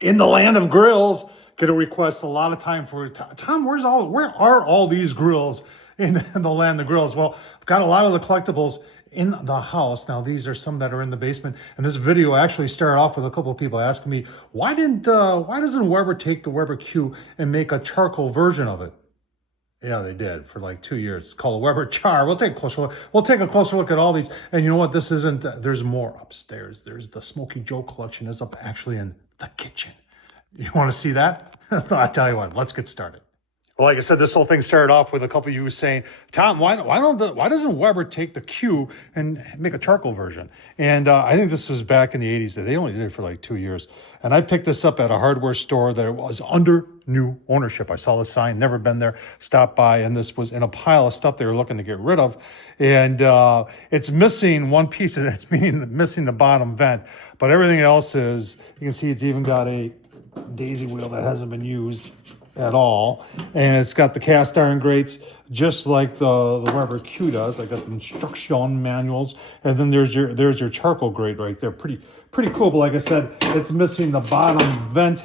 in the land of grills, get a request a lot of time for Tom. Where are all these grills in the land of grills? Well, I've got a lot of the collectibles in the house. Now, these are some that are in the basement. And this video actually started off with a couple of people asking me, why doesn't Weber take the Weber Q and make a charcoal version of it? Yeah, they did for like 2 years. It's called a Weber Char. We'll take a closer look. We'll take a closer look at all these. And you know what? This isn't, there's more upstairs. There's the Smokey Joe collection is up actually in the kitchen. You want to see that? I'll tell you what, let's get started. Well, like I said, this whole thing started off with a couple of you saying, Tom, why doesn't Weber take the Q and make a charcoal version? And I think this was back in the 80s. They only did it for like 2 years. And I picked this up at a hardware store that was under new ownership. I saw the sign, never been there, stopped by, and this was in a pile of stuff they were looking to get rid of. And it's missing one piece, and it's missing the bottom vent. But everything else is, you can see it's even got a daisy wheel that hasn't been used at all, and it's got the cast iron grates just like the Weber Q does. I got the instruction manuals, and then there's your charcoal grate right there. Pretty cool. But like I said, it's missing the bottom vent.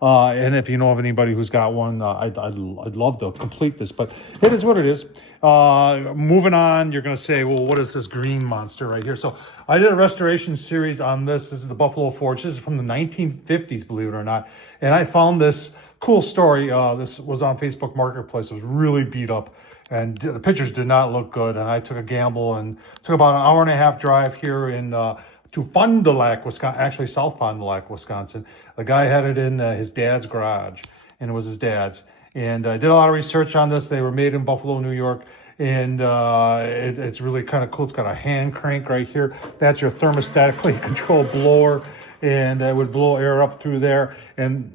And if you know of anybody who's got one, I'd love to complete this, but it is what it is. Moving on, you're going to say, well, what is this green monster right here? So I did a restoration series on this. This is the Buffalo Forge. This is from the 1950s, believe it or not. And I found this cool story. This was on Facebook Marketplace. It was really beat up, and the pictures did not look good. And I took a gamble and took about an hour and a half drive here to Fond du Lac, Wisconsin, actually South Fond du Lac, Wisconsin. The guy had it in his dad's garage, and it was his dad's. And I did a lot of research on this. They were made in Buffalo, New York, and it's really kind of cool. It's got a hand crank right here. That's your thermostatically controlled blower, and it would blow air up through there. And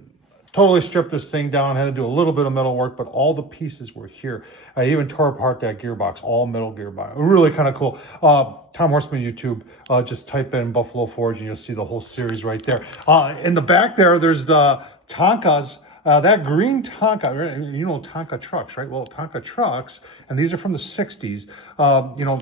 totally stripped this thing down, had to do a little bit of metal work, but all the pieces were here. I even tore apart that gearbox, all metal gearbox. Really kind of cool. Tom Horseman YouTube, just type in Buffalo Forge and you'll see the whole series right there. In the back there's the Tonkas. That green Tonka, you know Tonka trucks, right? Well, Tonka trucks, and these are from the 60s. You know,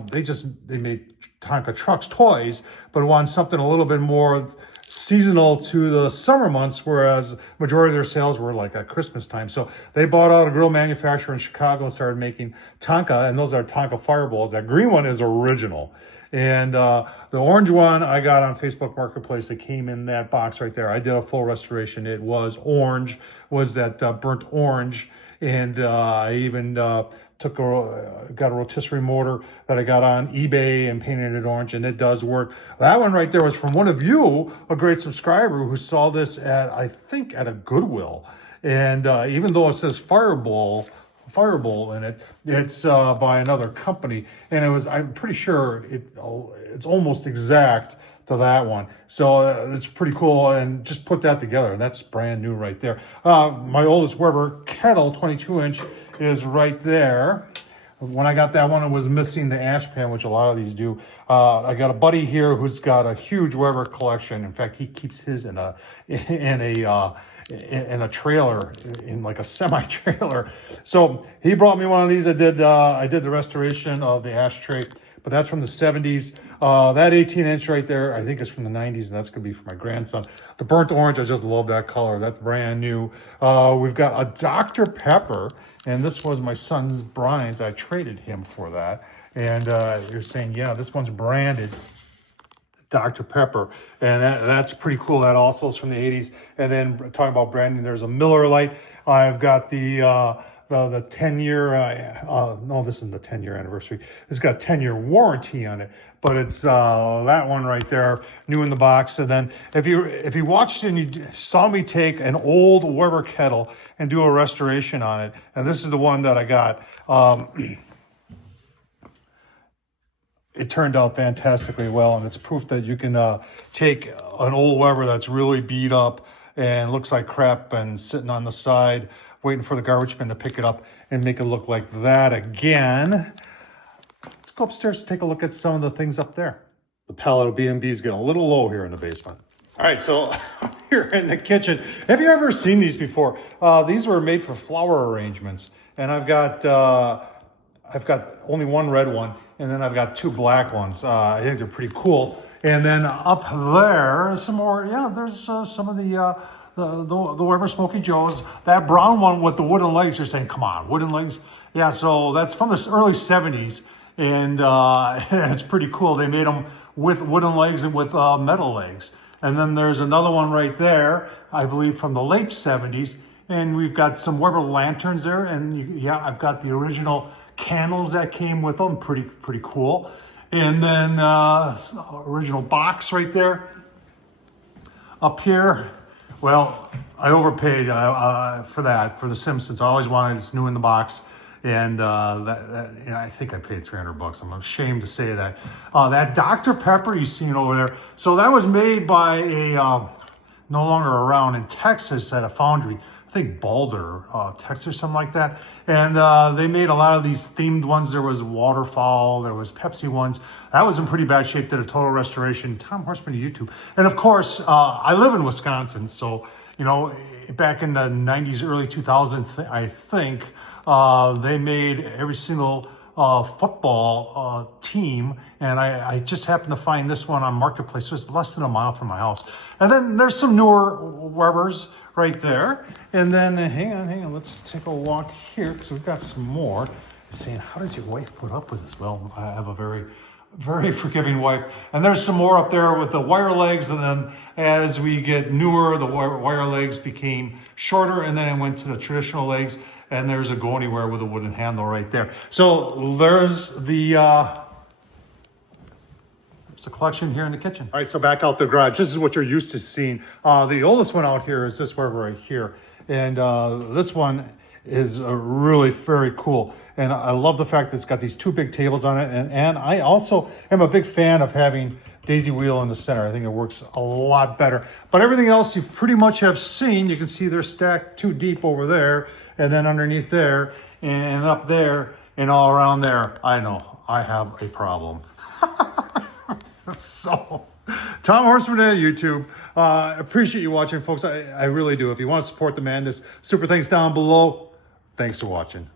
they made Tonka trucks toys, but wanted something a little bit more seasonal to the summer months, whereas majority of their sales were like at Christmas time. So they bought out a grill manufacturer in Chicago and started making Tonka, and those are Tonka Fireballs. That green one is original. And the orange one I got on Facebook Marketplace. It came in that box right there. I did a full restoration. It was orange, was that burnt orange. And I even got a rotisserie motor that I got on eBay and painted it orange, and it does work. That one right there was from one of you, a great subscriber who saw this at, I think, at a Goodwill. And even though it says Fireball in it, it's by another company, and I'm pretty sure it's almost exact to that one. So it's pretty cool, and just put that together, and that's brand new right there. My oldest Weber kettle, 22-inch, is right there. When I got that one, it was missing the ash pan, which a lot of these do. I got a buddy here who's got a huge Weber collection. In fact, he keeps his in a trailer, in like a semi-trailer. So he brought me one of these. I did the restoration of the ashtray, but that's from the 70s. That 18-inch right there, I think is from the 90s, and that's gonna be for my grandson. The burnt orange, I just love that color. That's brand new. We've got a Dr. Pepper, and this was my son's Brian's. I traded him for that. And you're saying, yeah, this one's branded Dr. Pepper, and that's pretty cool. That also is from the 80s. And then talking about branding, there's a Miller Lite. I've got the 10-year, no, this isn't the 10-year anniversary. It's got a 10-year warranty on it, but it's that one right there, new in the box. And then if you watched and you saw me take an old Weber kettle and do a restoration on it, and this is the one that I got, it turned out fantastically well, and it's proof that you can take an old Weber that's really beat up and looks like crap and sitting on the side waiting for the garbage bin to pick it up and make it look like that again. Let's go upstairs to take a look at some of the things up there. The pallet of B&B is getting a little low here in the basement. All right, so here in the kitchen, have you ever seen these before? These were made for flower arrangements, and I've got only one red one, and then I've got two black ones. I think they're pretty cool. And then up there, some more. Yeah, there's some of the the Weber Smoky Joes. That brown one with the wooden legs, you're saying, come on, wooden legs? Yeah, so that's from the early 70s, and it's pretty cool. They made them with wooden legs and with metal legs. And then there's another one right there, I believe from the late 70s, and we've got some Weber lanterns there, and yeah, I've got the original candles that came with them, pretty cool. And then original box right there. Up here, well, I overpaid for that, for the Simpsons. I always wanted it's new in the box, and I think I paid $300. I'm ashamed to say that. That Dr. Pepper you seen over there, so that was made by a no longer around in Texas at a foundry. I think Boulder, Texas or something like that. And they made a lot of these themed ones. There was Waterfall, there was Pepsi ones. That was in pretty bad shape, did a total restoration. Tom Horseman to YouTube. And of course, I live in Wisconsin. So, you know, back in the 90s, early 2000s, I think, they made every single football team, and I just happened to find this one on Marketplace. So it's less than a mile from my house. And then there's some newer Webers right there. And then hang on, let's take a walk here because we've got some more. Saying, how does your wife put up with this? Well, I have a very forgiving wife. And there's some more up there with the wire legs, and then as we get newer, the wire legs became shorter, and then it went to the traditional legs. And there's a go anywhere with a wooden handle right there. So there's the collection here in the kitchen. All right, so back out the garage. This is what you're used to seeing. The oldest one out here is this one right here. And this one is really very cool. And I love the fact that it's got these two big tables on it. And I also am a big fan of having daisy wheel in the center. I think it works a lot better. But everything else you pretty much have seen. You can see they're stacked too deep over there. And then underneath there, and up there, and all around there. I know, I have a problem. So, Tom Horseman at YouTube. Appreciate you watching, folks. I really do. If you want to support the man, just super thanks down below. Thanks for watching.